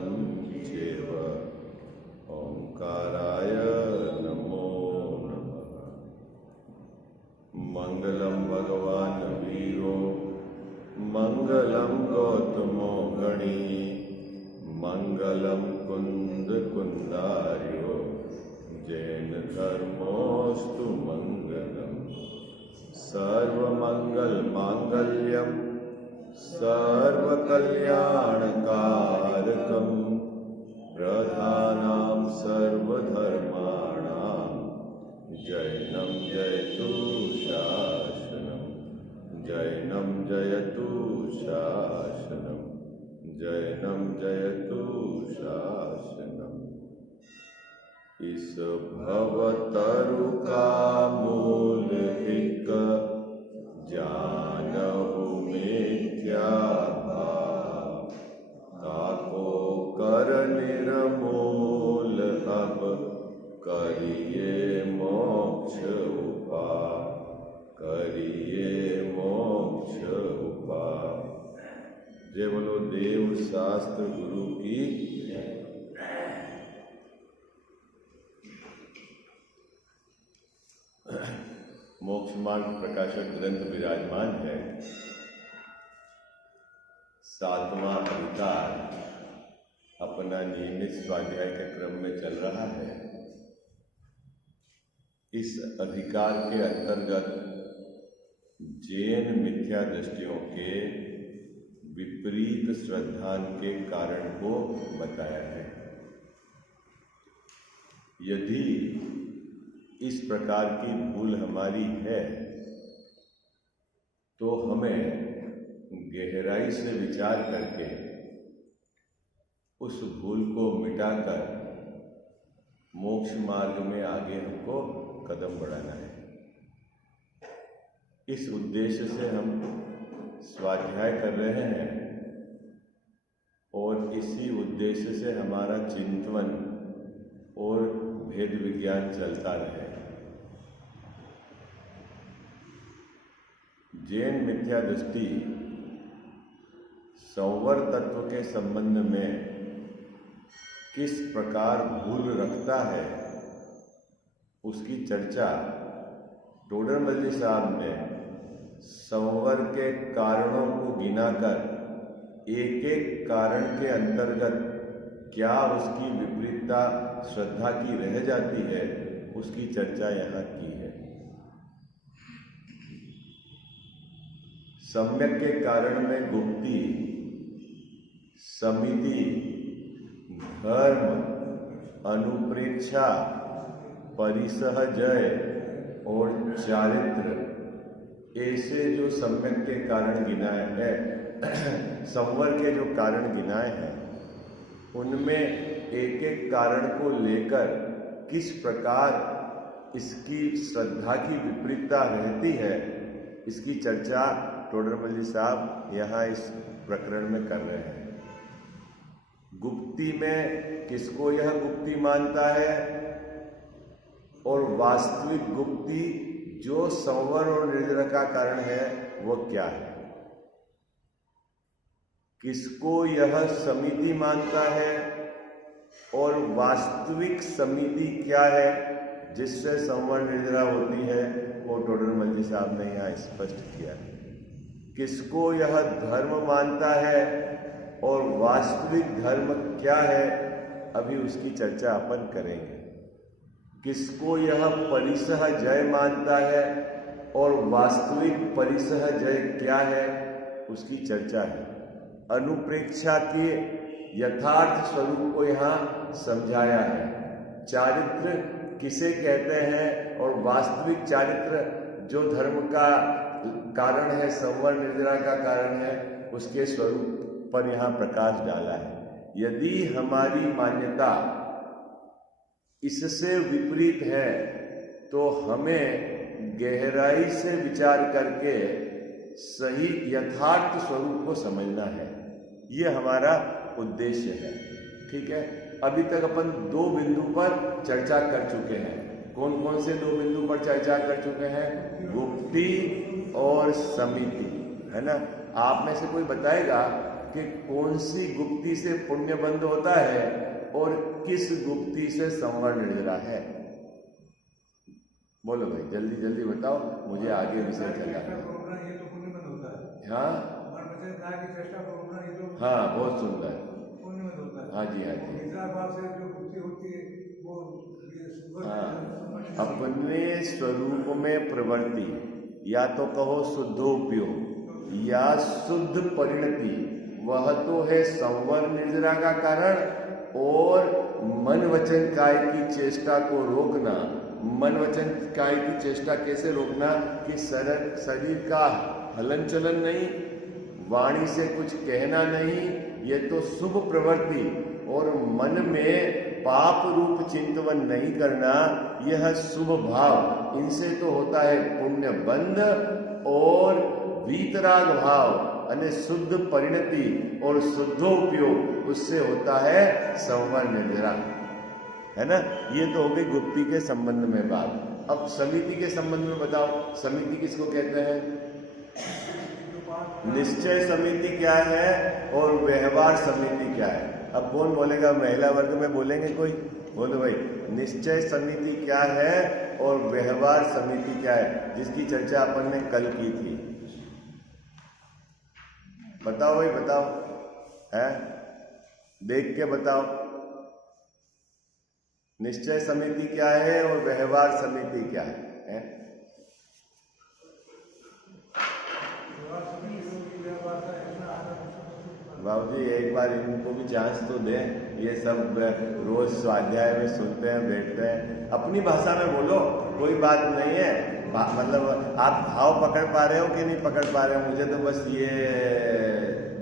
पदं चैव ओंकाराय नमो नमः। मंगलम भगवान वीरो मंगलम गौतमो गणी मंगलम कुंद कुंदार्यो जैन धर्मोस्तु मंगलम। सर्वमंगल मांगल्यम सर्वकल्याणकारकम प्रधानां सर्वधर्माणां जैनं जयतु शासनम जैनं जयतु शासनम जैनं जयतु शासनम। इस भवतरु का मूल एक जानहु मिथ्या भाव ताको कर निर्मूल अब करिए मोक्ष उपाय करिए मोक्ष उपाय। जय बोलो देव शास्त्र गुरु की। मोक्ष मार्ग प्रकाशक ग्रंथ विराजमान है। 7वां अधिकार अपना नियमित स्वाध्याय के क्रम में चल रहा है। इस अधिकार के अंतर्गत जैन मिथ्या दृष्टियों के विपरीत श्रद्धान के कारण को बताया है। यदि इस प्रकार की भूल हमारी है तो हमें गहराई से विचार करके उस भूल को मिटाकर मोक्ष मार्ग में आगे हमको कदम बढ़ाना है। इस उद्देश्य से हम स्वाध्याय कर रहे हैं और इसी उद्देश्य से हमारा चिंतन और भेद विज्ञान चलता रहे। जैन मिथ्या दृष्टि संवर तत्व के संबंध में किस प्रकार भूल रखता है उसकी चर्चा टोडरमल साहब ने संवर के कारणों को गिनाकर एक एक कारण के अंतर्गत क्या उसकी विपरीतता श्रद्धा की रह जाती है उसकी चर्चा यहाँ की है। सम्यक के कारण में गुप्ति, समिति, धर्म, अनुप्रेक्षा, परिसहजय और चारित्र ऐसे जो सम्यक के कारण गिनाए हैं संवर के जो कारण गिनाए हैं उनमें एक एक कारण को लेकर किस प्रकार इसकी श्रद्धा की विपरीतता रहती है इसकी चर्चा टोडरमल जी साहब यहाँ इस प्रकरण में कर रहे हैं। गुप्ति में किसको यह गुप्ति मानता है और वास्तविक गुप्ति जो संवर और निर्जरा का कारण है वो क्या है। किसको यह समिति मानता है और वास्तविक समिति क्या है जिससे संवर निर्जरा होती है वो टोडरमल जी साहब ने यहाँ स्पष्ट किया है। किसको यह धर्म मानता है और वास्तविक धर्म क्या है अभी उसकी चर्चा अपन करेंगे। किसको यह परिसहजय मानता है और वास्तविक परिसहजय क्या है उसकी चर्चा है। अनुप्रेक्षा के यथार्थ स्वरूप को यहाँ समझाया है। चारित्र किसे कहते हैं और वास्तविक चारित्र जो धर्म का कारण है संवर निर्जरा का कारण है उसके स्वरूप पर यहाँ प्रकाश डाला है। यदि हमारी मान्यता इससे विपरीत है तो हमें गहराई से विचार करके सही यथार्थ स्वरूप को समझना है। ये हमारा उद्देश्य है। ठीक है, अभी तक अपन 2 बिंदु पर चर्चा कर चुके हैं। कौन कौन से 2 बिंदु पर चर्चा कर चुके हैं? गुप्ति और समिति, है ना। आप में से कोई बताएगा कि कौन सी गुप्ती से पुण्य बंध होता है और किस गुप्ती से संवर निर्जरा है। बोलो भाई, जल्दी जल्दी बताओ, मुझे आगे विषय चलना है। हाँ हाँ, बहुत सुंदर। हाँ जी, हाँ जी। हाँ, अपने स्वरूप में प्रवृत्ति, या तो कहो शुद्धोपयोग या शुद्ध परिणति, वह तो है संवर निर्जरा का कारण। और मन वचन काय की चेष्टा को रोकना। मन वचन काय की चेष्टा कैसे रोकना कि शरीर का हलन चलन नहीं, वाणी से कुछ कहना नहीं, ये तो शुभ प्रवृत्ति, और मन में पाप रूप चिंतन नहीं करना, यह शुभ भाव, इनसे तो होता है पुण्य बंध। और वीतराग भाव अने शुद्ध परिणति और शुद्धोपयोग, उससे होता है संवर निर्जरा, है ना। ये तो हो गई गुप्ती के संबंध में बात। अब समिति के संबंध में बताओ, समिति किसको कहते हैं? निश्चय समिति क्या है और व्यवहार समिति क्या है? अब कौन बोलेगा? महिला वर्ग में बोलेंगे कोई? बोलो भाई, निश्चय समिति क्या है और व्यवहार समिति क्या है, जिसकी चर्चा अपन ने कल की थी। बताओ भाई, बताओ, है देख के बताओ, निश्चय समिति क्या है और व्यवहार समिति क्या है? बाबू जी, एक बार इनको भी चांस तो दें। ये सब रोज स्वाध्याय में सुनते हैं, बैठते हैं, अपनी भाषा में बोलो, कोई बात नहीं है। मतलब आप भाव पकड़ पा रहे हो कि नहीं पकड़ पा रहे हो, मुझे तो बस ये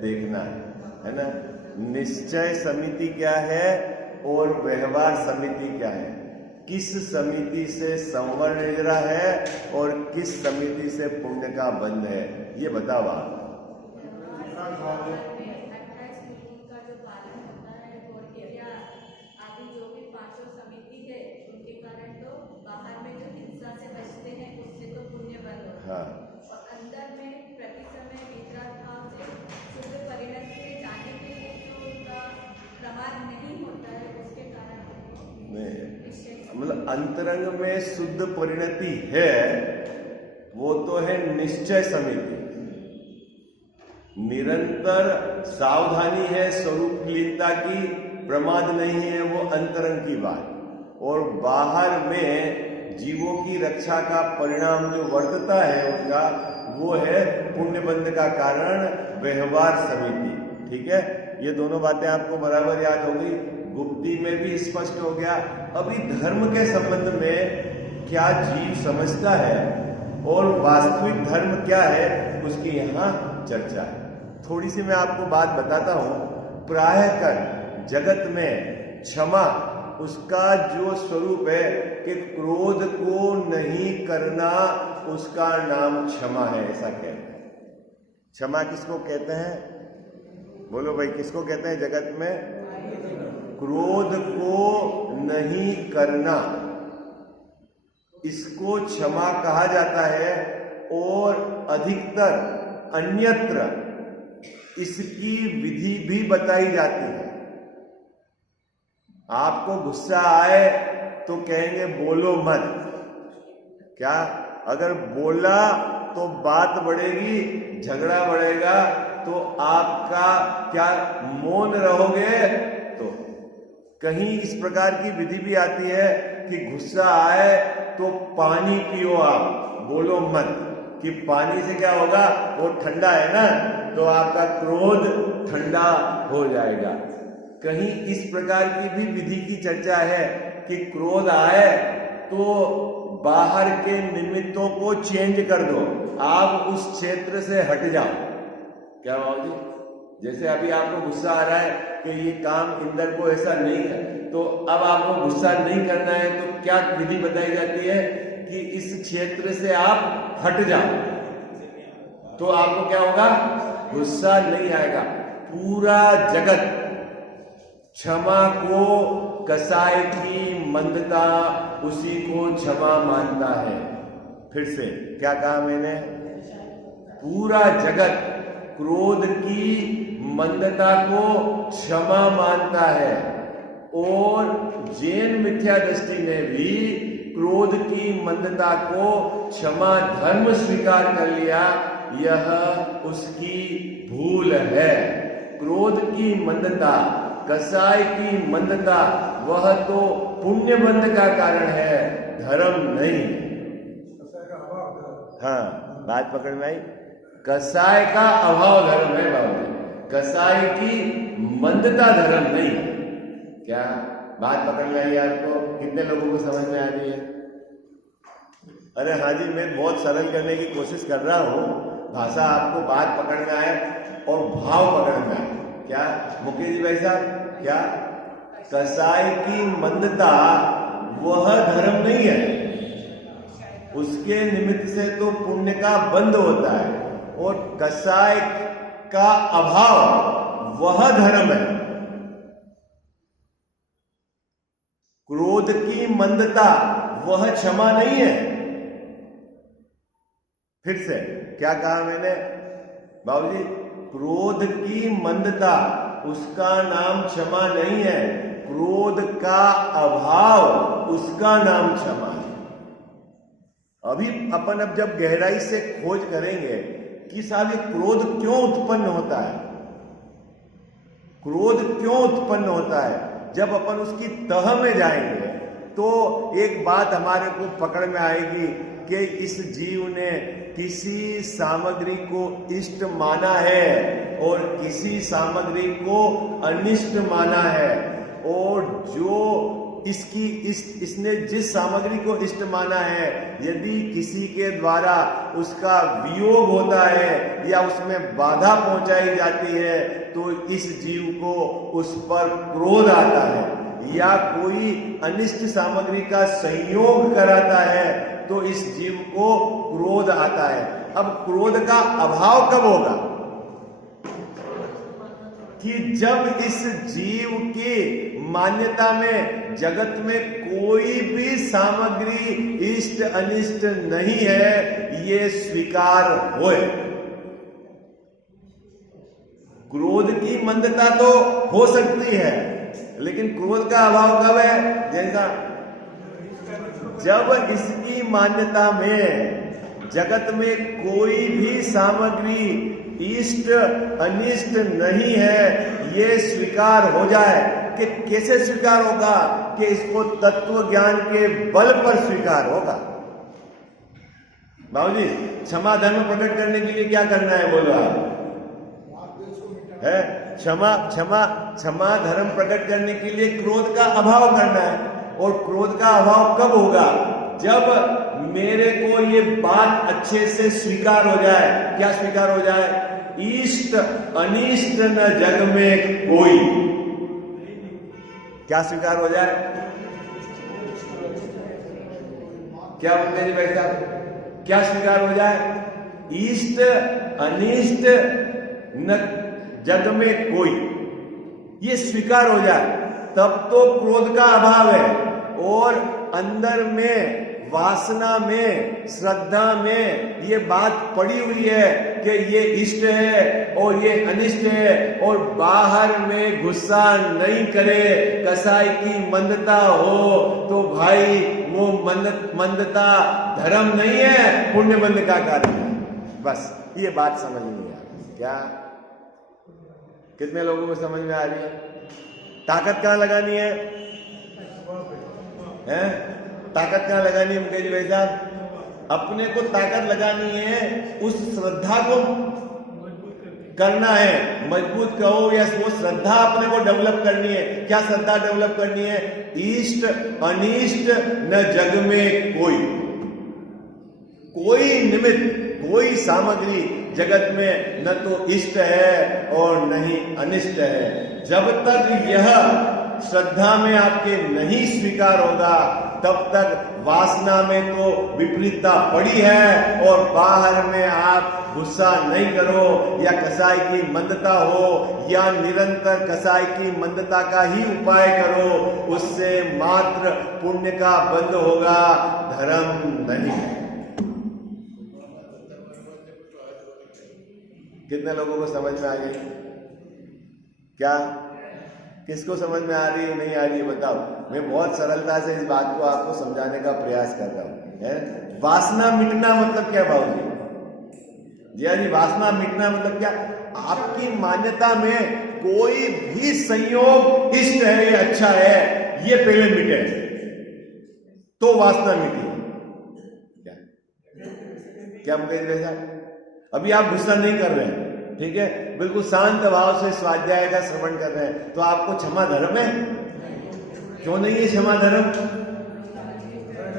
देखना है ना। निश्चय समिति क्या है और व्यवहार समिति क्या है? किस समिति से संवर निर्जरा है और किस समिति से पुण्य का बंध है, ये बताओ आप। हाँ, और अंदर में प्रति समय वितराग भाव से शुद्ध परिणति में जाने के लिए जो उनका प्रमाद नहीं होता है, उसके कारण नहीं, मतलब अंतरंग में शुद्ध परिणति है, वो तो है निश्चय समिति। निरंतर सावधानी है स्वरूप लीनता की, प्रमाद नहीं है, वो अंतरंग की बात। और बाहर में जीवों की रक्षा का परिणाम जो वर्तता है उनका, वो है पुण्य बंध का कारण व्यवहार समिति। ठीक है, ये दोनों बातें आपको बराबर याद हो गई। गुप्ती में भी स्पष्ट हो गया। अभी धर्म के संबंध में क्या जीव समझता है और वास्तविक धर्म क्या है, उसकी यहाँ चर्चा है। थोड़ी सी मैं आपको बात बताता हूँ। प्रायः कर जगत में क्षमा उसका जो स्वरूप है कि क्रोध को नहीं करना, उसका नाम क्षमा है, ऐसा कहते हैं। क्षमा किसको कहते हैं? बोलो भाई, किसको कहते हैं जगत में? क्रोध को नहीं करना, इसको क्षमा कहा जाता है। और अधिकतर अन्यत्र इसकी विधि भी बताई जाती है। आपको गुस्सा आए तो कहेंगे बोलो मत। क्या? अगर बोला तो बात बढ़ेगी, झगड़ा बढ़ेगा, तो आपका क्या मौन रहोगे? तो कहीं इस प्रकार की विधि भी आती है कि गुस्सा आए तो पानी पियो, आप बोलो मत, कि पानी से क्या होगा, वो ठंडा है ना, तो आपका क्रोध ठंडा हो जाएगा। कहीं इस प्रकार की भी विधि की चर्चा है कि क्रोध आए तो बाहर के निमित्तों को चेंज कर दो, आप उस क्षेत्र से हट जाओ। क्या बाबू जी? जैसे अभी आपको गुस्सा आ रहा है कि ये काम इंदर को ऐसा नहीं है, तो अब आपको गुस्सा नहीं करना है, तो क्या विधि बताई जाती है कि इस क्षेत्र से आप हट जाओ, तो आपको क्या होगा? गुस्सा नहीं आएगा। पूरा जगत क्षमा को कसाई की मंदता, उसी को क्षमा मानता है। फिर से क्या कहा मैंने? पूरा जगत क्रोध की मंदता को क्षमा मानता है, और जैन मिथ्या दृष्टि ने भी क्रोध की मंदता को क्षमा धर्म स्वीकार कर लिया। यह उसकी भूल है। क्रोध की मंदता, कसाय की मंदता, वह तो पुण्य बंध का कारण है, धर्म नहीं। हाँ, बात पकड़ में आई। कसाय का अभाव धर्म है बाबू, कसाय की मंदता धर्म नहीं। क्या बात पकड़ में आई आपको? कितने लोगों को समझ में आ रही है? अरे हाँ जी, मैं बहुत सरल करने की कोशिश कर रहा हूँ, भाषा आपको बात पकड़ में आए और भाव पकड़ में आए। क्या मुकेश जी भाई साहब, क्या कसाई की मंदता वह धर्म नहीं है, उसके निमित्त से तो पुण्य का बंध होता है, और कसाई का अभाव वह धर्म है। क्रोध की मंदता वह क्षमा नहीं है। फिर से क्या कहा मैंने बाबूजी? क्रोध की मंदता, उसका नाम क्षमा नहीं है, क्रोध का अभाव उसका नाम क्षमा है। अभी अपन अब जब गहराई से खोज करेंगे कि साहब ये क्रोध क्यों उत्पन्न होता है, क्रोध क्यों उत्पन्न होता है, जब अपन उसकी तह में जाएंगे तो एक बात हमारे को पकड़ में आएगी कि इस जीव ने किसी सामग्री को इष्ट माना है और किसी सामग्री को अनिष्ट माना है, और जो इसने जिस सामग्री को इष्ट माना है, यदि किसी के द्वारा उसका वियोग होता है या उसमें बाधा पहुंचाई जाती है तो इस जीव को उस पर क्रोध आता है, या कोई अनिष्ट सामग्री का संयोग कराता है तो इस जीव को क्रोध आता है। अब क्रोध का अभाव कब होगा? कि जब इस जीव की मान्यता में जगत में कोई भी सामग्री इष्ट अनिष्ट नहीं है, ये स्वीकार होए। क्रोध की मंदता तो हो सकती है, लेकिन क्रोध का अभाव कब है? जैसा जब इसकी मान्यता में जगत में कोई भी सामग्री इष्ट अनिष्ट नहीं है, ये स्वीकार हो जाए। कि कैसे स्वीकार होगा? कि इसको तत्व ज्ञान के बल पर स्वीकार होगा। बाबूजी, क्षमा धर्म प्रकट करने के लिए क्या करना है बोलो आप? है क्षमा क्षमा क्षमा धर्म प्रकट करने के लिए क्रोध का अभाव करना है। और क्रोध का अभाव कब होगा? जब मेरे को ये बात अच्छे से स्वीकार हो जाए। क्या स्वीकार हो जाए? इष्ट अनिष्ट न जग में कोई। क्या स्वीकार हो जाए? क्या बोलते हैं भाई साहब? क्या स्वीकार हो जाए? इष्ट अनिष्ट न जग में कोई, ये स्वीकार हो जाए, तब तो क्रोध का अभाव है। और अंदर में वासना में श्रद्धा में ये बात पड़ी हुई है कि ये इष्ट है और ये अनिष्ट है, और बाहर में गुस्सा नहीं करे, कसाई की मंदता हो तो भाई वो मंदता धर्म नहीं है, पुण्य बंध का कार्य है। बस ये बात समझ में आ रही। क्या कितने लोगों को समझ में आ रही है? ताकत कहां लगानी है? ताकत कहां लगानी है मुकेश भाई साहब? अपने को ताकत लगानी है, उस श्रद्धा को करना है, मजबूत कहो या वो श्रद्धा अपने को डेवलप करनी है। क्या श्रद्धा डेवलप करनी है? इष्ट अनिष्ट न जग में कोई, कोई निमित्त कोई सामग्री जगत में न तो इष्ट है और न ही अनिष्ट है। जब तक यह श्रद्धा में आपके नहीं स्वीकार होगा, तब तक वासना में तो विपरीतता पड़ी है, और बाहर में आप गुस्सा नहीं करो या कसाई की मंदता हो या निरंतर कसाई की मंदता का ही उपाय करो, उससे मात्र पुण्य का बंध होगा, धर्म नहीं। कितने लोगों को समझ में आ गई? क्या किसको समझ में आ रही है नहीं आ रही है बताओ। मैं बहुत सरलता से इस बात को आपको समझाने का प्रयास कर रहा हूं है। वासना मिटना मतलब क्या भाव जी? जी वासना मिटना मतलब क्या? आपकी मान्यता में कोई भी संयोग इष्ट है या अच्छा है ये पहले मिटे तो वासना मिटी। क्या क्या मुकेश साहब? अभी आप गुस्सा नहीं कर रहे हैं, ठीक है, बिल्कुल शांत भाव से स्वाध्याय का श्रवण कर रहे हैं, तो आपको क्षमा धर्म है? क्यों नहीं है क्षमा धर्म?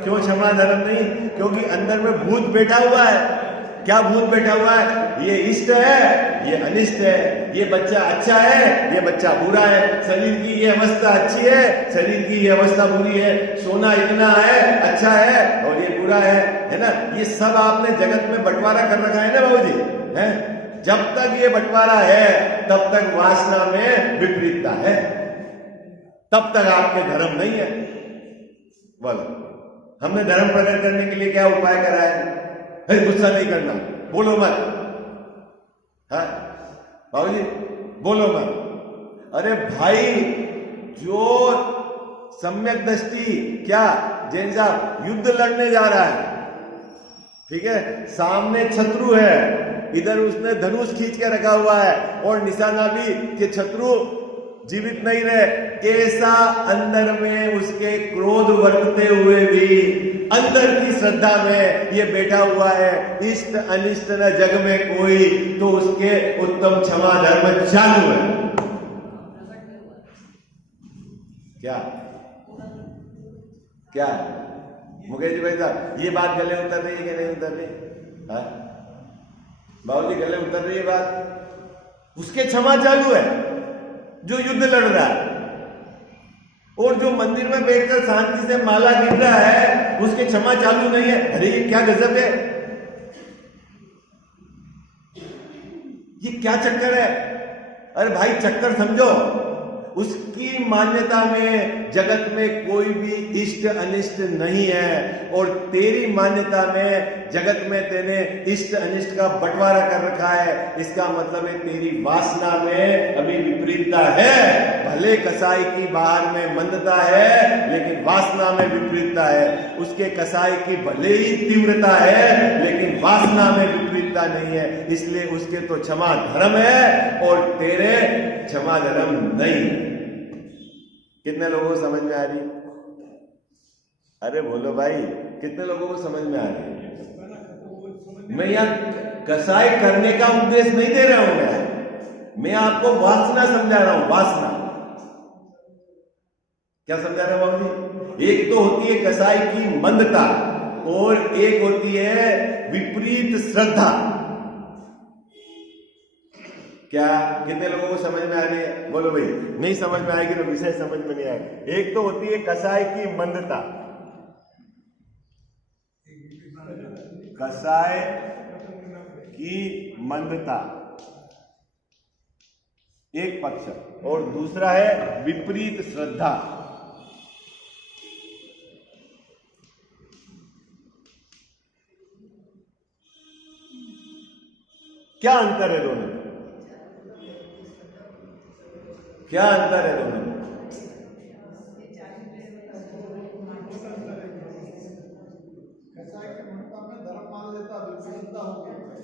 क्यों क्षमा धर्म नहीं? क्योंकि अंदर में भूत बैठा हुआ है। क्या भूत बैठा हुआ है? ये इष्ट है, ये अनिष्ट है, ये बच्चा अच्छा है, ये बच्चा बुरा है, शरीर की ये अवस्था अच्छी है, शरीर की ये अवस्था बुरी है, सोना इतना है अच्छा है और ये बुरा है ना? ये सब आपने जगत में बंटवारा कर रखा है ना बाबूजी, है? जब तक ये बंटवारा है तब तक वासना में विपरीतता है, तब तक आपके धर्म नहीं है। बोलो, हमने धर्म प्रकट करने के लिए क्या उपाय करा है? गुस्सा नहीं करना, बोलो मत, हाँ बाबूजी बोलो मत। अरे भाई, जो सम्यक दृष्टि क्या जैन साहब युद्ध लड़ने जा रहा है, ठीक है, सामने शत्रु है, इधर उसने धनुष खींच के रखा हुआ है और निशाना भी कि शत्रु जीवित नहीं रहे, ऐसा अंदर में उसके क्रोध वर्तते हुए भी अंदर की श्रद्धा में ये बैठा हुआ है, इष्ट अनिष्ट न जग में कोई, तो उसके उत्तम क्षमा धर्म चालू है। क्या क्या मुकेश जी भाई साहब, ये बात गले उतर रही है कि नहीं उतर रही? हाँ बाबूजी गले उतर रही है बात? उसके क्षमा चालू है जो युद्ध लड़ रहा है, और जो मंदिर में बैठकर शांति से माला गिर रहा है उसके क्षमा चालू नहीं है। अरे ये क्या गजब है, ये क्या चक्कर है? अरे भाई चक्कर समझो, उसकी मान्यता में जगत में कोई भी इष्ट अनिष्ट नहीं है, और तेरी मान्यता में जगत में तेने इष्ट अनिष्ट का बंटवारा कर रखा है। इसका मतलब है तेरी वासना में अभी विपरीतता है। भले कसाई की बाहर में मंदता है लेकिन वासना में विपरीतता है, उसके कसाई की भले ही तीव्रता है लेकिन वासना में विपरीतता नहीं है, इसलिए उसके तो क्षमा धर्म है और तेरे क्षमा धर्म नहीं। कितने लोगों को समझ में आ रही? अरे बोलो भाई, कितने लोगों को समझ में आ रही है? मैं यहां कसाई करने का उपदेश नहीं दे रहा हूं, मैं आपको वासना समझा रहा हूं। वासना क्या समझा रहा हूं बाबू जी? एक तो होती है कसाई की मंदता और एक होती है विपरीत श्रद्धा। क्या कितने लोगों को समझ में आ रही है? बोलो भाई, नहीं समझ में आएगी तो विषय समझ में नहीं आएगा। एक तो होती है कसाई की मंदता, कसाई की मंदता एक पक्ष, और दूसरा है विपरीत श्रद्धा। क्या अंतर है दोनों? क्या अंतर है दोनों?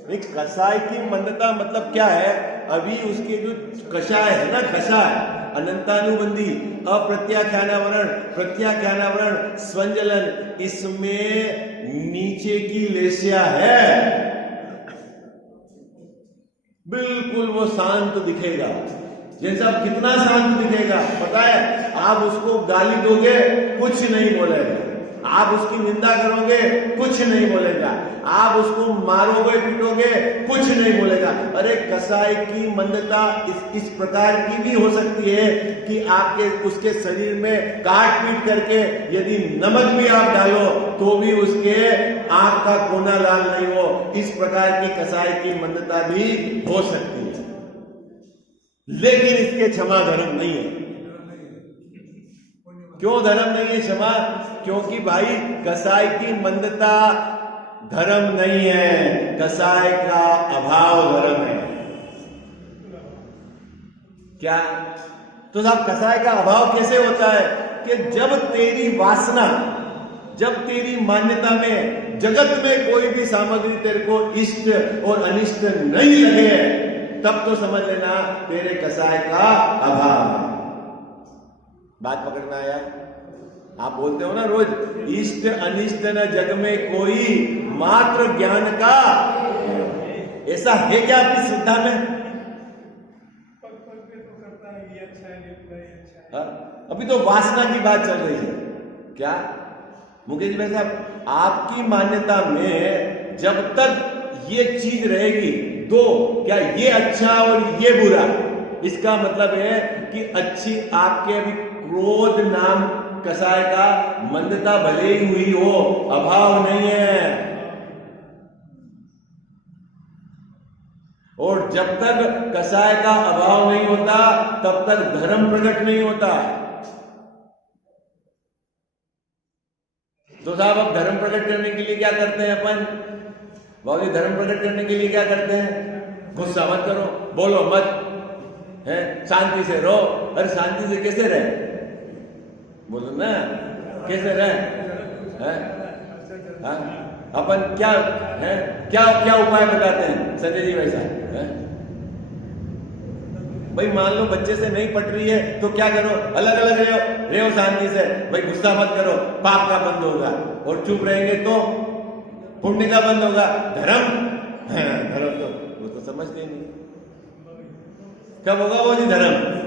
नहीं, कसाई की मंदता मतलब क्या है? अभी उसके जो कषाय है ना, कषाय अनंतानुबंधी, अप्रत्याख्यानावरण, प्रत्याख्यानावरण, स्वंजलन, इसमें नीचे की लेशिया है, बिल्कुल वो शांत दिखेगा। जैसा कितना शांत दिखेगा पता है? आप उसको गाली दोगे कुछ नहीं बोलेगा, आप उसकी निंदा करोगे कुछ नहीं बोलेगा, आप उसको मारोगे पीटोगे कुछ नहीं बोलेगा। अरे कसाई की मंदता इस प्रकार की भी हो सकती है कि आपके उसके शरीर में काट पीट करके यदि नमक भी आप डालो तो भी उसके आंख का कोना लाल नहीं हो। इस प्रकार की कसाई की मंदता भी हो सकती है, लेकिन इसके क्षमा धर्म नहीं है। क्यों धर्म नहीं है क्षमा? क्योंकि भाई कसाई की मंदता धर्म नहीं है, कसाई का अभाव धर्म है। क्या? तो साहब कसाय का अभाव कैसे होता है कि जब तेरी वासना, जब तेरी मान्यता में जगत में कोई भी सामग्री तेरे को इष्ट और अनिष्ट नहीं लगे, तब तो समझ लेना तेरे कसाय का अभाव है। बात पकड़ में आया? आप बोलते हो ना रोज, इष्ट अनिष्ट न जग में कोई, मात्र ज्ञान का। ऐसा है क्या आपकी श्रद्धा में? अभी तो वासना की बात चल रही है। क्या मुकेश भाई साहब, आपकी मान्यता में जब तक ये चीज रहेगी दो, क्या ये अच्छा और ये बुरा, इसका मतलब है कि अच्छी आपके अभी क्रोध नाम कसाय का मंदता भले ही हुई हो, अभाव नहीं है। और जब तक कसाय का अभाव नहीं होता तब तक धर्म प्रकट नहीं होता। तो साहब अब धर्म प्रकट करने के लिए क्या करते हैं अपन? बाबू धर्म प्रकट करने के लिए क्या करते हैं? गुस्सा मत करो, बोलो मत, है शांति से रहो। अरे शांति से कैसे रहे? बोलो ना, कैसे रहे? अपन क्या है, क्या क्या उपाय बताते हैं संजय जी भाई साहब? भाई मान लो बच्चे से नहीं पट रही है तो क्या करो? अलग अलग रहो शांति से। भाई गुस्सा मत करो, पाप का बंद होगा, और चुप रहेंगे तो पुण्य का बंद होगा। धर्म धर्म तो वो तो समझते नहीं, कब होगा वो जी धर्म?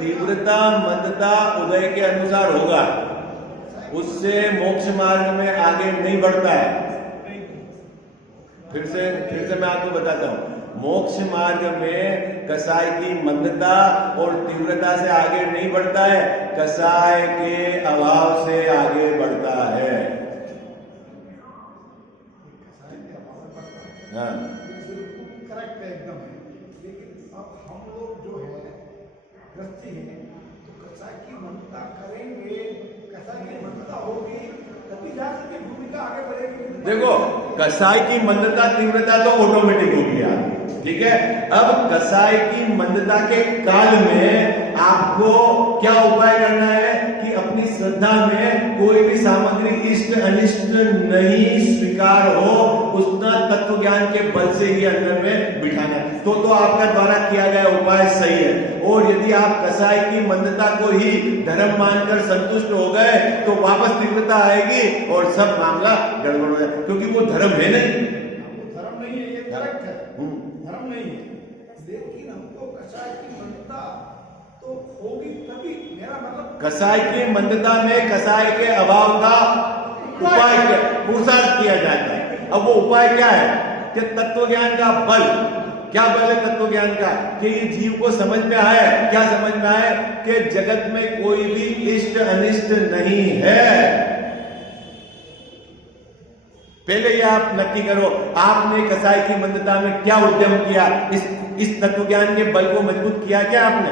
तीव्रता मंदता उदय के अनुसार होगा, उससे मोक्ष मार्ग में आगे नहीं बढ़ता है। फिर से मैं आपको बताता हूं, मोक्ष मार्ग में कसाय की मंदता और तीव्रता से आगे नहीं बढ़ता है, कसाय के अभाव से आगे बढ़ता है। हाँ करेक्ट है एकदम, लेकिन अब हम लोग जो है ग्रस्ती है तो कसाय की मंदता करेंगे, कसाय की मंदता होगी तभी जाकर के भूमिका आगे बढ़ेगी। देखो कसाय की मंदता तीव्रता तो ऑटोमेटिक हो गया, ठीक है। अब कसाय की मंदता के काल में आपको क्या उपाय करना है कि अपनी श्रद्धा में कोई भी सामग्री इष्ट अनिष्ट नहीं स्वीकार हो, उसका तत्व ज्ञान के बल से ही अंदर में बिठाना। तो आपका द्वारा किया गया उपाय सही है। और यदि आप कसाय की मंदता को ही धर्म मानकर संतुष्ट हो गए तो वापस तीव्रता आएगी और सब मामला गड़बड़ हो जाए, क्योंकि वो धर्म है नहीं। धर्म नहीं है, ये करेक्ट है, धर्म नहीं है, लेकिन हमको कसाय की मंदता तो होगी तभी। मेरा मतलब कसाय की मंदता में कसाय के अभाव का उपाय पुरुषार्थ किया जाता है। अब वो उपाय क्या है कि तत्व ज्ञान का बल। क्या बल है तत्व ज्ञान का? कि ये जीव को समझ में आया, क्या समझ में आया कि जगत में कोई भी इष्ट अनिष्ट नहीं है। पहले ये आप नक्की करो, आपने कसाय की मंदता में क्या उद्यम किया? इस तत्व ज्ञान के बल को मजबूत किया क्या आपने?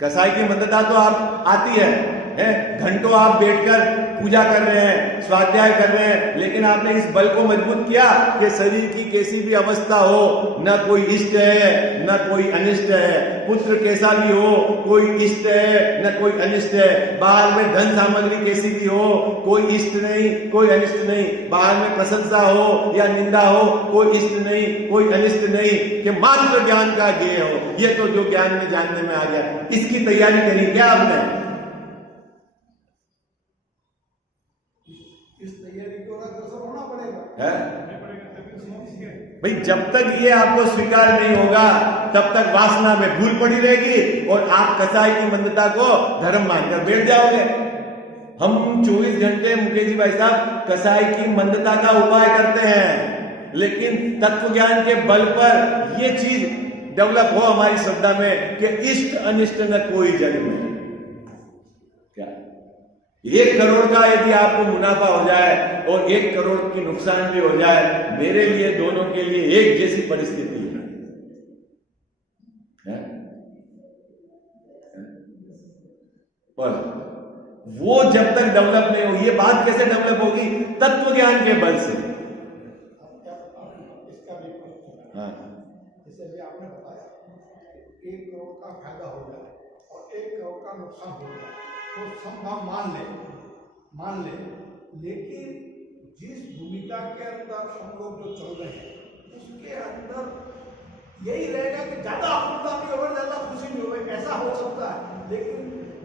कसाय की मंदता तो आप आती है, घंटों आप बैठकर पूजा कर रहे हैं, स्वाध्याय कर रहे हैं, लेकिन आपने इस बल को मजबूत किया कि शरीर की कैसी भी अवस्था हो, न कोई इष्ट है न कोई अनिष्ट है, पुत्र कैसा भी हो कोई इष्ट है न कोई अनिष्ट है, बाहर में धन सामग्री कैसी भी हो कोई इष्ट नहीं कोई अनिष्ट नहीं, बाहर में प्रशंसा हो या निंदा हो कोई इष्ट नहीं कोई अनिष्ट नहीं, कि मात्र ज्ञान का ज्ञेय हो। ये तो जो ज्ञान में जानने में आ गया, इसकी तैयारी करी क्या आपने? भाई जब तक ये आपको स्वीकार नहीं होगा तब तक वासना में भूल पड़ी रहेगी और आप कसाय की मंदता को धर्म मानकर बैठ जाओगे। हम 24 घंटे मुकेश जी भाई साहब कसाय की मंदता का उपाय करते हैं, लेकिन तत्व ज्ञान के बल पर यह चीज डेवलप हो हमारी श्रद्धा में कि इष्ट अनिष्ट न कोई जन्म में। क्या 1 करोड़ का यदि आपको मुनाफा हो जाए और 1 करोड़ की नुकसान भी हो जाए, मेरे लिए दोनों के लिए एक जैसी परिस्थिति है। पर वो जब तक डेवलप नहीं होगी, ये बात कैसे डेवलप होगी? तत्व ज्ञान के बल से। इसका भी क्वेश्चन है। हाँ, जैसे भी आपने बताया 1 करोड़ का फायदा हो जाए और 1 करोड़ का नुकसान हो जाए तो संभव मान ले, लेकिन जिस भूमिका के अंदर हम लोग जो चल रहे हैं उसके अंदर यही रहेगा कि ज्यादा आफुलता भी हो, ज्यादा खुशी भी हो, ऐसा हो सकता है। लेकिन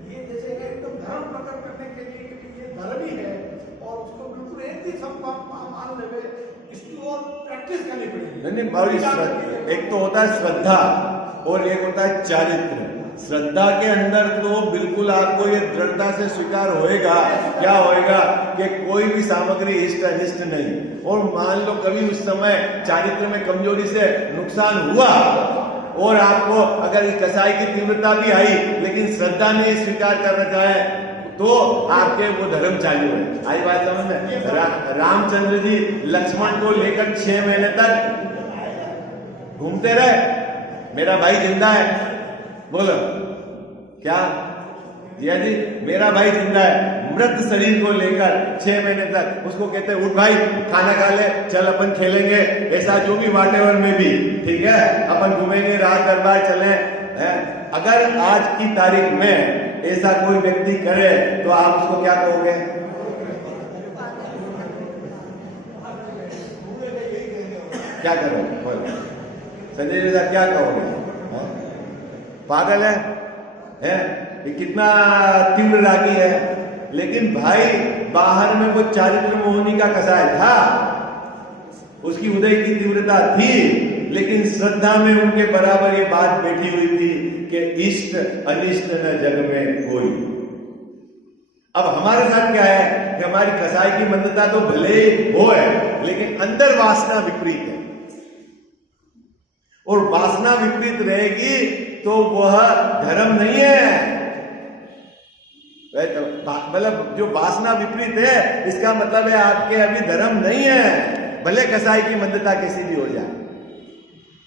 ये जैसे एकदम धर्म प्रकट करने के लिए कि ये धर्म ही है और उसको बिल्कुल एक ही मान लेवे, इसकी और प्रैक्टिस करनी पड़ेगी। नहीं, बड़ी एक तो होता है श्रद्धा और एक होता है चारित्र। श्रद्धा के अंदर तो बिल्कुल आपको ये दृढ़ता से स्वीकार होएगा, क्या होएगा कि कोई भी सामग्री इष्ट अनिष्ट नहीं। और मान लो कभी उस समय चारित्र में कमजोरी से नुकसान हुआ और आपको अगर कसाई की तीव्रता भी आई लेकिन श्रद्धा ने स्वीकार करना चाहे तो आपके वो धर्म चालू है। आई बात समझ में? रामचंद्र जी लक्ष्मण को लेकर 6 महीने तक घूमते रहे, मेरा भाई जिंदा है, बोलो क्या जिया जी, मेरा भाई जिंदा है, मृत शरीर को लेकर 6 महीने तक उसको कहते हैं उठ भाई खाना खा ले, चल अपन खेलेंगे, ऐसा जो भी वाटेवर में भी, ठीक है, अपन घूमेंगे, रात दरबार चले। अगर आज की तारीख में ऐसा कोई व्यक्ति करे तो आप उसको क्या कहोगे? क्या करोगे? बोलो संजय जी क्या कहोगे? पागल है? ये कितना तीव्र रागी है। लेकिन भाई बाहर में वो चारित्र मोहनी का कसाय था, उसकी उदय की तीव्रता थी, लेकिन श्रद्धा में उनके बराबर ये बात बैठी हुई थी कि इष्ट अनिष्ट न जग में कोई। अब हमारे साथ क्या है कि हमारी कसाई की मंदता तो भले हो है, लेकिन अंदर वासना विपरीत है, और वासना विपरीत रहेगी तो वह धर्म नहीं है। मतलब जो वासना विपरीत है इसका मतलब है आपके अभी धर्म नहीं है, भले कसाई की मंदता कैसी भी हो जाए।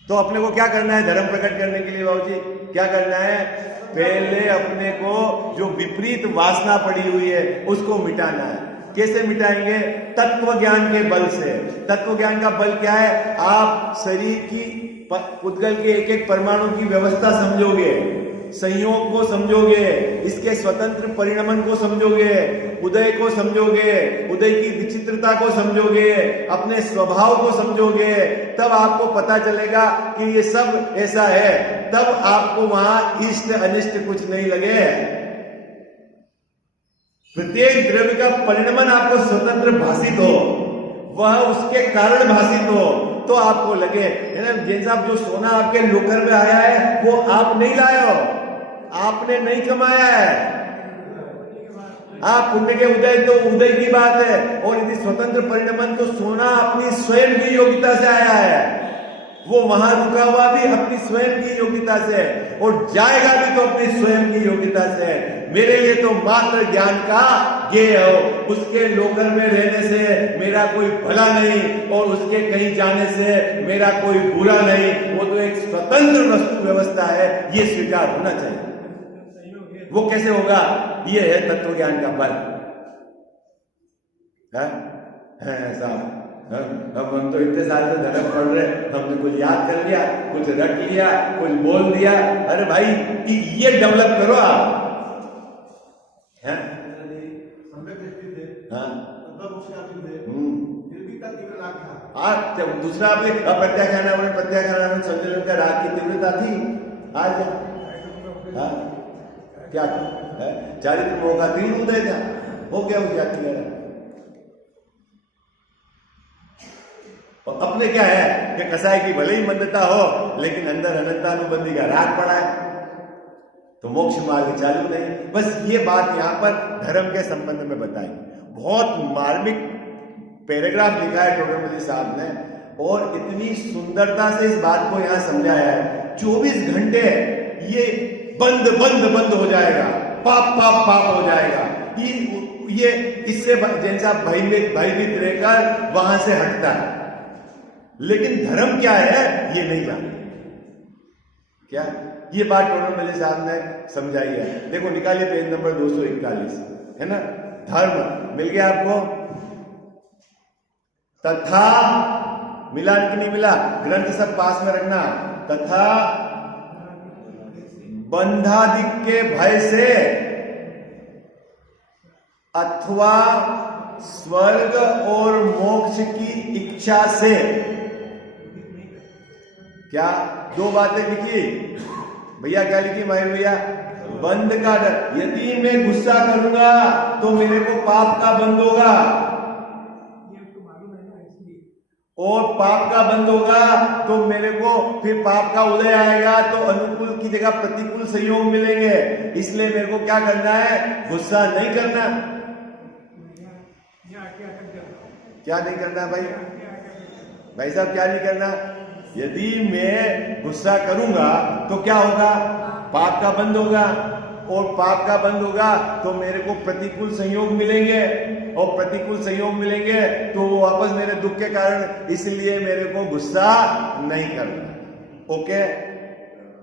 तो अपने को क्या करना है धर्म प्रकट करने के लिए? बाबूजी क्या करना है? पहले अपने को जो विपरीत वासना पड़ी हुई है उसको मिटाना है। कैसे मिटाएंगे? तत्व ज्ञान के बल से। तत्व ज्ञान का बल क्या है? आप शरीर की पुद्गल के एक एक परमाणु की व्यवस्था समझोगे, संयोग को समझोगे, इसके स्वतंत्र परिणमन को समझोगे, उदय को समझोगे, उदय की विचित्रता को समझोगे, अपने स्वभाव को समझोगे, तब आपको पता चलेगा कि ये सब ऐसा है। तब आपको वहां इष्ट अनिष्ट कुछ नहीं लगे। प्रत्येक द्रव्य का परिणमन आपको स्वतंत्र भाषित हो, वह उसके कारण भाषित हो, तो आपको लगे जैन साहब जो सोना आपके लोकर में आया है वो आप नहीं लाए हो, आपने नहीं कमाया है। आप पुण्य के उदय तो उदय की बात है, और यदि स्वतंत्र परिणमन तो सोना अपनी स्वयं की योग्यता से आया है, वो वहां रुका हुआ भी अपनी स्वयं की योग्यता से, और जाएगा भी तो अपनी स्वयं की योग्यता से। मेरे लिए तो मात्र ज्ञान का ज्ञेय हो, उसके लोकर में रहने से मेरा कोई भला नहीं और उसके कहीं जाने से मेरा कोई बुरा नहीं, वो तो एक स्वतंत्र वस्तु व्यवस्था है, ये स्वीकार होना चाहिए। वो कैसे होगा? ये है तत्व ज्ञान का बल। साहब अब हम तो इतने साल से धर्म पढ़ रहे, हमने कुछ याद कर लिया, कुछ रट लिया, कुछ बोल दिया। अरे भाई ये डेवलप करो आप। हाँ दूसरा आपने प्रत्याख्यान संजय का राग की तीव्रता थी आज क्या चारित्र मोह का तीव्र उदय था, हो गया उस जाति का। और अपने क्या है कि कसाई की भले ही मंदता हो लेकिन अंदर अनंतानुबंधी का राग पड़ा है, तो मोक्ष मार्ग चालू नहीं। बस ये बात यहां पर धर्म के संबंध में बताई। बहुत मार्मिक पैराग्राफ लिखा है टोडरमल साहब ने, और इतनी सुंदरता से इस बात को यहां समझाया है। 24 घंटे ये बंद बंद बंद हो जाएगा, पाप पाप पाप हो जाएगा। ये इससे जैसा भयभीत रहकर वहां से हटता है, लेकिन धर्म क्या है ये नहीं जानते। क्या ये बात टोडरमल साहब ने समझाई है? देखो निकालिए पेज नंबर 241। है ना, धर्म मिल गया आपको। तथा मिला कि नहीं मिला, ग्रंथ सब पास में रखना। तथा बंधादिक के भय से अथवा स्वर्ग और मोक्ष की इच्छा से, क्या दो बातें लिखी भैया, क्या लिखी माहिर भैया? बंध का डर, यदि मैं गुस्सा करूंगा तो मेरे को पाप का बंध होगा, और पाप का बंद होगा तो मेरे को फिर पाप का उदय आएगा, तो अनुकूल की जगह प्रतिकूल संयोग मिलेंगे। इसलिए मेरे को क्या करना है? गुस्सा नहीं करना। क्या नहीं करना भाई? भाई साहब क्या नहीं करना? यदि मैं गुस्सा करूंगा तो क्या होगा? पाप का बंद होगा, और पाप का बंद होगा तो मेरे को प्रतिकूल संयोग मिलेंगे, और प्रतिकूल संयोग मिलेंगे तो वो वापस मेरे दुख के कारण, इसलिए मेरे को गुस्सा नहीं करना। ओके,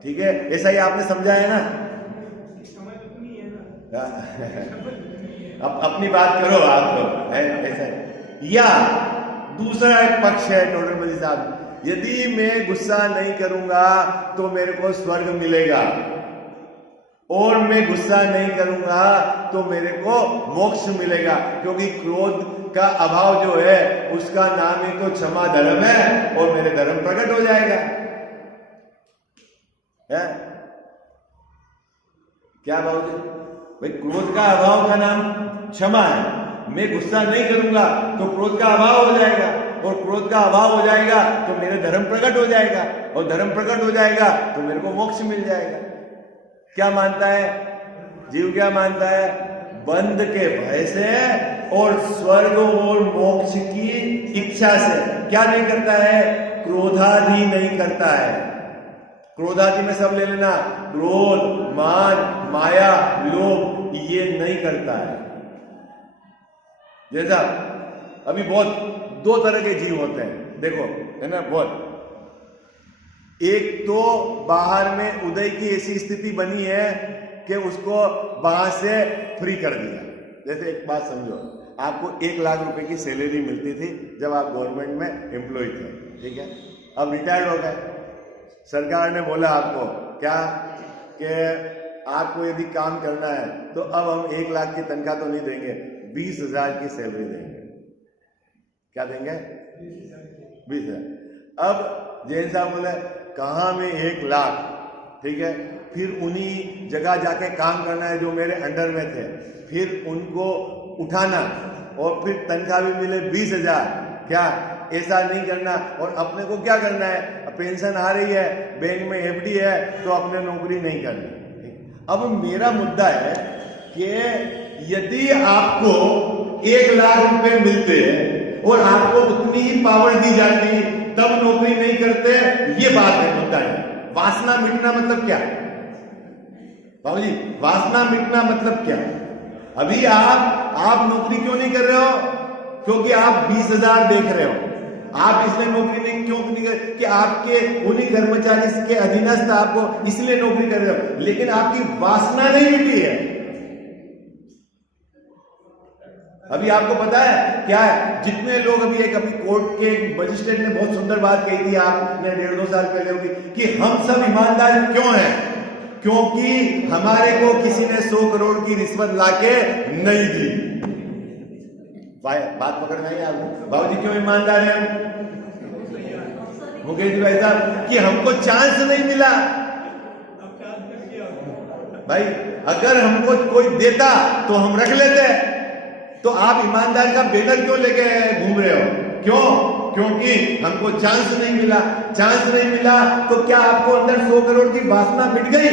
ठीक है, ऐसा ही आपने समझा है ना? अब अपनी बात करो आप लोग, ऐसा। या दूसरा एक पक्ष है टोडरमल साहब, यदि मैं गुस्सा नहीं करूंगा तो मेरे को स्वर्ग मिलेगा, और मैं गुस्सा नहीं करूंगा तो मेरे को मोक्ष मिलेगा, क्योंकि क्रोध का अभाव जो है उसका नाम ही तो क्षमा धर्म है, और मेरे धर्म प्रकट हो जाएगा। है क्या बाबू जी? भाई क्रोध का अभाव का नाम क्षमा है। मैं गुस्सा नहीं करूंगा तो क्रोध का अभाव हो जाएगा, और क्रोध का अभाव हो जाएगा तो मेरे धर्म प्रकट हो जाएगा, और धर्म प्रकट हो जाएगा तो मेरे को मोक्ष मिल जाएगा। क्या मानता है जीव? क्या मानता है? बंध के भय से और स्वर्ग और मोक्ष की इच्छा से क्या नहीं करता है? क्रोधादि नहीं करता है। क्रोधादि में सब ले लेना, क्रोध, मान, माया, लोभ, ये नहीं करता है। जैसा अभी बहुत दो तरह के जीव होते हैं, देखो है ना, बहुत। एक तो बाहर में उदय की ऐसी स्थिति बनी है कि उसको वहां से फ्री कर दिया। जैसे एक बात समझो, आपको 1 लाख रुपए की सैलरी मिलती थी जब आप गवर्नमेंट में एम्प्लॉय थे, ठीक है? अब रिटायर्ड हो गए, सरकार ने बोला आपको क्या कि आपको यदि काम करना है तो अब हम 1 लाख की तनख्वाह तो नहीं देंगे, 20,000 की सैलरी देंगे। क्या देंगे? 20,000। अब जैन साहब बोले कहाँ में 1 लाख, ठीक है, फिर उन्हीं जगह जाके काम करना है जो मेरे अंडर में थे, फिर उनको उठाना, और फिर तनख्वाह भी मिले 20,000। क्या ऐसा नहीं करना? और अपने को क्या करना है? पेंशन आ रही है, बैंक में एफडी है, तो अपने नौकरी नहीं करनी। अब मेरा मुद्दा है कि यदि आपको 1 लाख रुपए मिलते और आपको उतनी ही पावर दी जाती तब नौकरी नहीं करते, ये बात है, मुद्दा है। वासना मिटना मतलब क्या बाबू जी? वासना मिटना मतलब क्या? अभी आप नौकरी क्यों नहीं कर रहे हो? क्योंकि आप 20,000 देख रहे हो। आप इसलिए नौकरी नहीं क्यों नहीं कर कि आपके उन्हीं कर्मचारी के अधीनस्थ आपको इसलिए नौकरी कर रहे हो, लेकिन आपकी वासना नहीं मिटी है। अभी आपको पता है क्या है? जितने लोग अभी कोर्ट के मजिस्ट्रेट ने बहुत सुंदर बात कही थी, आपने 1.5-2 साल पहले होगी, कि हम सब ईमानदार क्यों हैं? क्योंकि हमारे को किसी ने 100 करोड़ की रिश्वत लाके नहीं दी। बात पकड़ में आई आपको? बाबूजी क्यों ईमानदार है? मुकेश जी भाई साहब, कि हमको चांस नहीं मिला। भाई अगर हमको कोई देता तो हम रख लेते। तो आप ईमानदार का बैनर क्यों लेके घूम रहे हो? क्यों? क्योंकि हमको चांस नहीं मिला। चांस नहीं मिला तो क्या आपको अंदर 100 करोड़ की वासना मिट गई?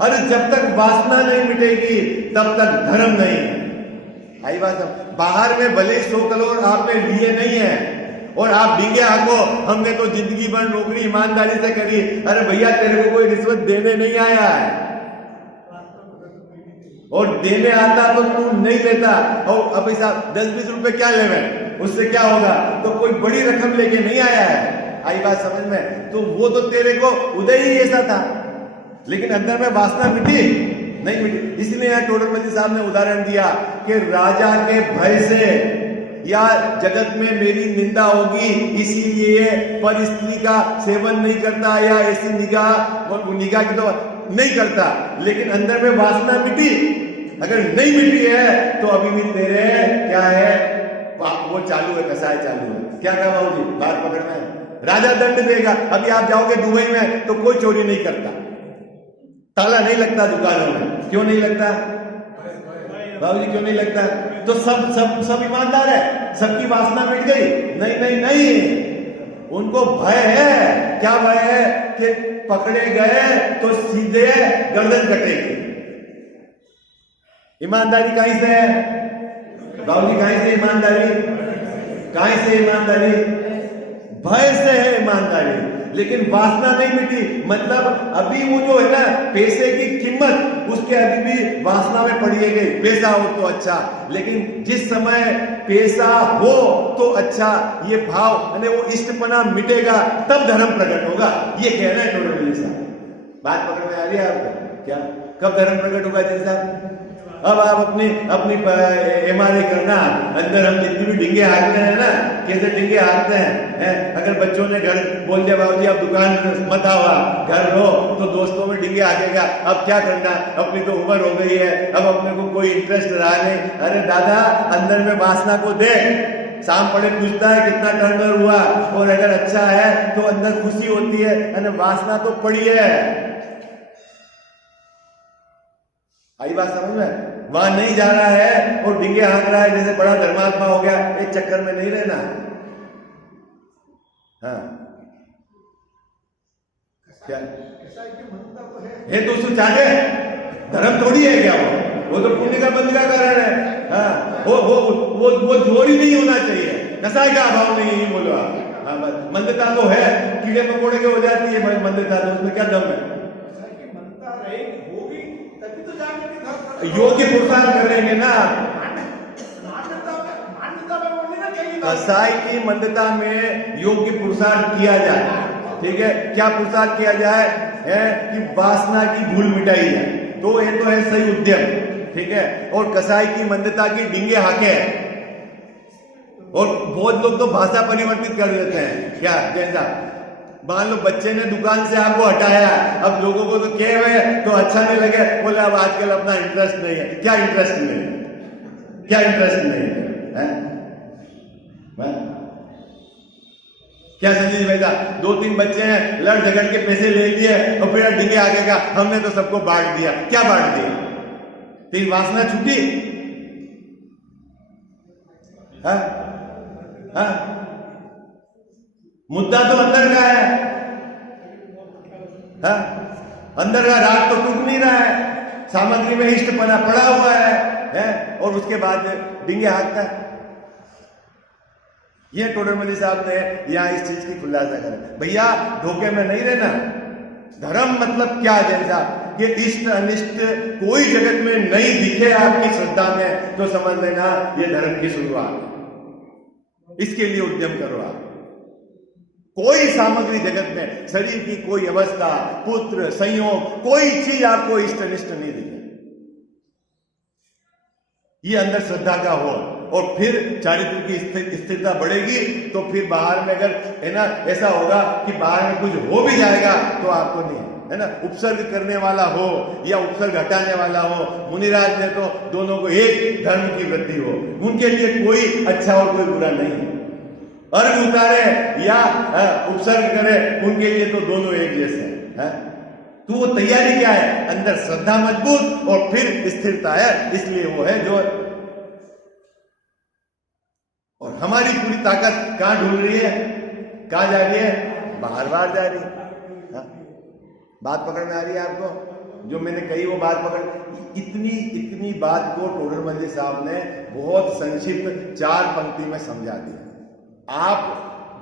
अरे जब तक वासना नहीं मिटेगी तब तक धर्म नहीं है। आई बात? बाहर में भले 100 करोड़ आपने लिए नहीं है और आप भीगे आको हमने तो जिंदगी भर नौकरी ईमानदारी से करी। अरे भैया तेरे को कोई रिश्वत देने नहीं आया है, और देने आता तो तू नहीं लेता। और अब ऐसा 10-20 रुपए क्या लेवे, उससे क्या होगा? तो कोई बड़ी रकम लेके नहीं आया है। आई बात समझ में? तो वो तो तेरे को उदय ही ऐसा था, लेकिन अंदर में वासना मिटी नहीं मिटी। इसलिए यहाँ टोडरमल जी साहब ने उदाहरण दिया कि राजा के भय से या जगत में मेरी निंदा होगी इसीलिए पर स्त्री का सेवन नहीं करता या ऐसी निगाह की तो नहीं करता, लेकिन अंदर में वासना मिटी। अगर नहीं मिटी है तो अभी भी तेरे क्या है, वो चालू है, कसाय चालू है। क्या कहा बाबू जी, बात पकड़ना है, राजा दंड देगा। अभी आप जाओगे दुबई में तो कोई चोरी नहीं करता, ताला नहीं लगता दुकानों में। क्यों नहीं लगता बाबूजी, क्यों नहीं लगता? तो सब ईमानदार है, सबकी वासना मिट गई? नहीं नहीं नहीं, उनको भय है। क्या भय है? कि पकड़े गए तो सीधे गर्दन कटेगी। ईमानदारी कहीं से है बाबूजी? कहीं से ईमानदारी? कहीं से ईमानदारी? भय से है ईमानदारी। लेकिन वासना नहीं मिटी, मतलब अभी वो जो है ना पैसे की कीमत उसके अभी भी वासना में पड़ी है गई। पैसा हो तो अच्छा, लेकिन जिस समय पैसा हो तो अच्छा, ये भाव यानी वो इष्टपना मिटेगा तब धर्म प्रकट होगा। ये कहना है टोडरमल जी साहब। बात पकड़ में आ रही है आपको? क्या कब धर्म प्रकट होगा जी साहब? अब आप अपनी एमआरआई करना, अंदर हम जितनी भी डिंगे हाँकते हैं ना, कैसे डिंगे हाँकते हैं? अगर बच्चों ने घर बोल दिया बाबूजी आप दुकान मत आओ, घर रहो, तो दोस्तों में डिंगे हाँकेगा। अब क्या करना, अपनी तो उम्र हो गई है, अब अपने को कोई इंटरेस्ट रहा नहीं। अरे दादा, अंदर में वासना को देख। शाम पड़े पूछता है कितना टर्नओवर हुआ, और अगर अच्छा है तो अंदर खुशी होती है, अरे वासना तो पड़ी है। आई बात समझ में? वहां नहीं जा रहा है और डिंगे हाँक रहा है जैसे बड़ा धर्मात्मा हो गया, एक चक्कर में नहीं रहना। हाँ क्या है तो उसको चाहे धर्म थोड़ी है क्या? वो तो पुण्य का बंद का कारण है। हाँ वो जोर ही नहीं होना चाहिए, कसाई का अभाव नहीं, यही बोलो आप। हाँ बस मंदता तो है, कीड़े मकोड़े के हो जाती है मंदता, तो उसमें क्या दम है? योग्य पुरुषार्थ करेंगे ना। कसाई की मंदता में योग्य पुरुषार्थ किया जाए, ठीक है? क्या पुरुषार्थ किया जाए? है कि वासना की भूल मिटाई जाए, तो ये तो है सही उद्यम, ठीक है? और कसाई की मंदता की डिंगे हाके, और बहुत लोग तो भाषा परिवर्तित कर देते हैं। क्या जैसा मान लो बच्चे ने दुकान से आपको हटाया, अब लोगों को तो कह रहे तो अच्छा नहीं लगे, बोले अब आजकल अपना इंटरेस्ट नहीं है। क्या इंटरेस्ट नहीं है? क्या इंटरेस्ट नहीं है? क्या समझिए भैया, 2-3 बच्चे हैं, लड़ झगड़ के पैसे ले लिए और फिर डिंगे आगे का हमने तो सबको बांट दिया। क्या बांट दिया? तेरी वासना छूटी? मुद्दा तो अंदर का है। हाँ? अंदर का राग तो टूट नहीं रहा है, सामग्री में इष्टपना पड़ा हुआ है? और उसके बाद डिंगे हाँकता है। ये टोडरमल जी साहब ने यहां इस चीज की खुलासा करा। भैया धोखे में नहीं रहना। धर्म मतलब क्या जैसा ये इष्ट अनिष्ट कोई जगत में नहीं दिखे आपकी श्रद्धा में, तो समझ लेना ये धर्म की शुरुआत। इसके लिए उद्यम करो आप। कोई सामग्री जगत में, शरीर की कोई अवस्था, पुत्र, संयोग, कोई चीज आपको इष्ट अनिष्ट नहीं दिखे। ये अंदर श्रद्धा का हो, और फिर चारित्र की स्थिरता बढ़ेगी, तो फिर बाहर में अगर है ना ऐसा होगा कि बाहर में कुछ हो भी जाएगा तो आपको नहीं है ना उपसर्ग करने वाला हो या उपसर्ग हटाने वाला हो। मुनिराज ने तो दोनों को एक धर्म की वृद्धि हो, उनके लिए कोई अच्छा और कोई बुरा नहीं है। अर्घ उतारे या उपसर्ग करे, उनके लिए तो दोनों एक जैसे हैं। तो वो तैयारी क्या है? अंदर श्रद्धा मजबूत और फिर स्थिरता है, इसलिए वो है जो। और हमारी पूरी ताकत कहां ढूंढ रही है? कहां जा रही है? बाहर बाहर जा रही है। बात पकड़ में आ रही है आपको? जो मैंने कही वो बात पकड़, इतनी बात को टोडरमल जी साहब ने बहुत संक्षिप्त 4 पंक्ति में समझा दिया। आप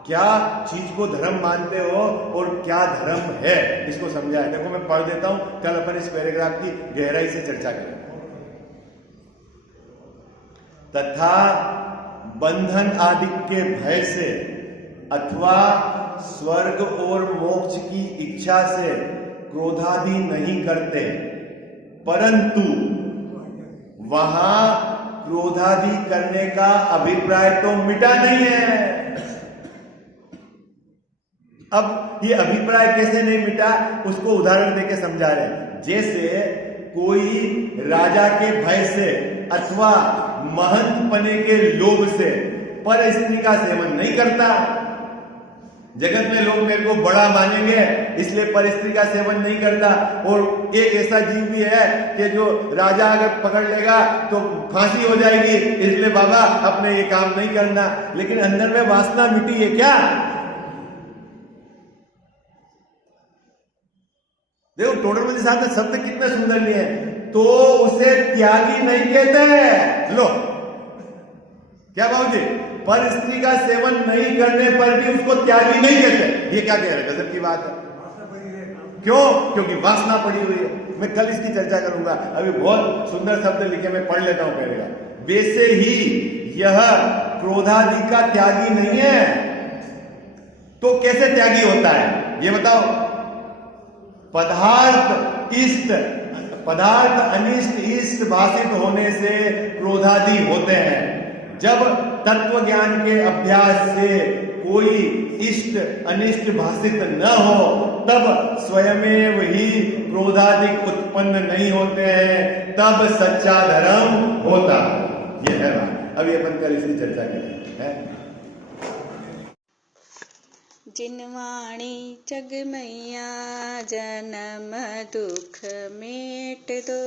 क्या चीज को धर्म मानते हो और क्या धर्म है, इसको समझाया। देखो मैं पढ़ देता हूं, कल अपन इस पैराग्राफ की गहराई से चर्चा करेंगे। तथा बंधन आदि के भय से अथवा स्वर्ग और मोक्ष की इच्छा से क्रोधादि नहीं करते, परंतु वहां क्रोधादि करने का अभिप्राय तो मिटा नहीं है। अब ये अभिप्राय कैसे नहीं मिटा, उसको उदाहरण देके समझा रहे हैं। जैसे कोई राजा के भय से अथवा महंत पने के लोभ से पर स्त्री का सेवन नहीं करता। जगत में लोग मेरे को बड़ा मानेंगे इसलिए पर स्त्री का सेवन नहीं करता। और एक ऐसा जीव भी है कि जो राजा अगर पकड़ लेगा तो फांसी हो जाएगी, इसलिए बाबा अपने ये काम नहीं करना। लेकिन अंदर में वासना मिटी है क्या? देखो टोडरमल जी साहब ने शब्द कितने सुंदर लिए हैं। तो उसे त्यागी नहीं कहते हैं। लो क्या बाबू जी, पर स्त्री का सेवन नहीं करने पर भी उसको त्यागी नहीं कहते। ये क्या कह रहे हैं? गजब की बात है। क्यों? क्योंकि वासना पड़ी हुई है। मैं कल इसकी चर्चा करूंगा। अभी बहुत सुंदर शब्द लिखे, मैं पढ़ लेता हूं पहले। वैसे ही यह क्रोधादि का त्यागी नहीं है। तो कैसे त्यागी होता है ये बताओ? पदार्थ अनिष्ट इष्ट भाषित होने से क्रोधादि होते हैं। जब तत्व ज्ञान के अभ्यास से कोई इष्ट अनिष्ट भाषित न हो तब स्वयमेव ही क्रोधादिक उत्पन्न नहीं होते हैं, तब सच्चा धर्म होता है। यह है बात। अभी अपन कल इसकी चर्चा करेंगे। जिनवाणी जग मैया जन्म दुख मेट दो।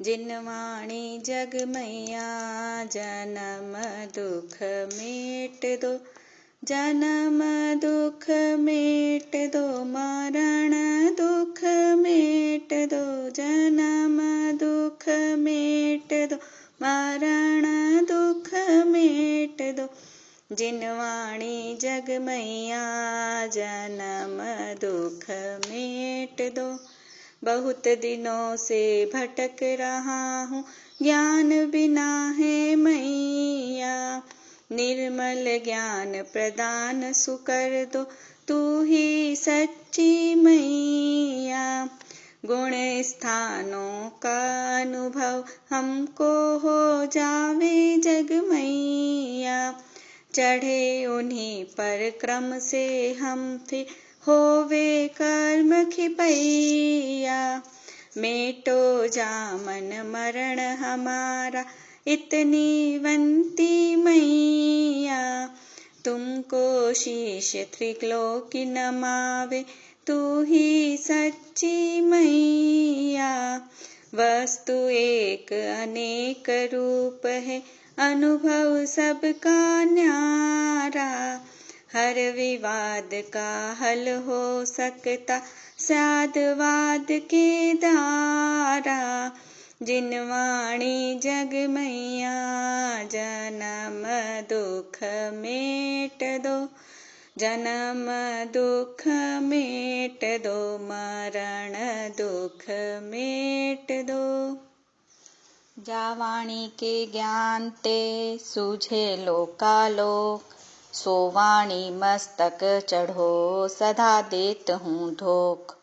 जिनवाणी जग मैया जन्म दुख मेट दो। जन्म दुख मेट दो, मरण दुख मेट दो। जन्म दुख मेट दो, मरण दुख मेट दो। जिनवाणी जग मैया जन्म दुख मेट दो। बहुत दिनों से भटक रहा हूँ, ज्ञान बिना है मैया। निर्मल ज्ञान प्रदान सुकर दो, तू ही सच्ची मैया। गुण स्थानों का अनुभव हमको हो जावे जग मैया। चढ़े उन्हीं पर क्रम से हम फिर होवे कर्म खिपैया। मेटो जामन मरण हमारा इतनी वंती मैया। तुमको शीश त्रिलोकी नमावे, तू ही सच्ची मैया। वस्तु एक अनेक रूप है, अनुभव सबका न्यारा। हर विवाद का हल हो सकता साधवाद के द्वारा। जिनवाणी जग मैया जन्म दुख मेट दो। जन्म दुख मेट दो, मरण दुख मेट दो। जावाणी के ज्ञान ते सूझे लोकालोक। सोवाणी मस्तक चढ़ो सदा देत हूँ धोख।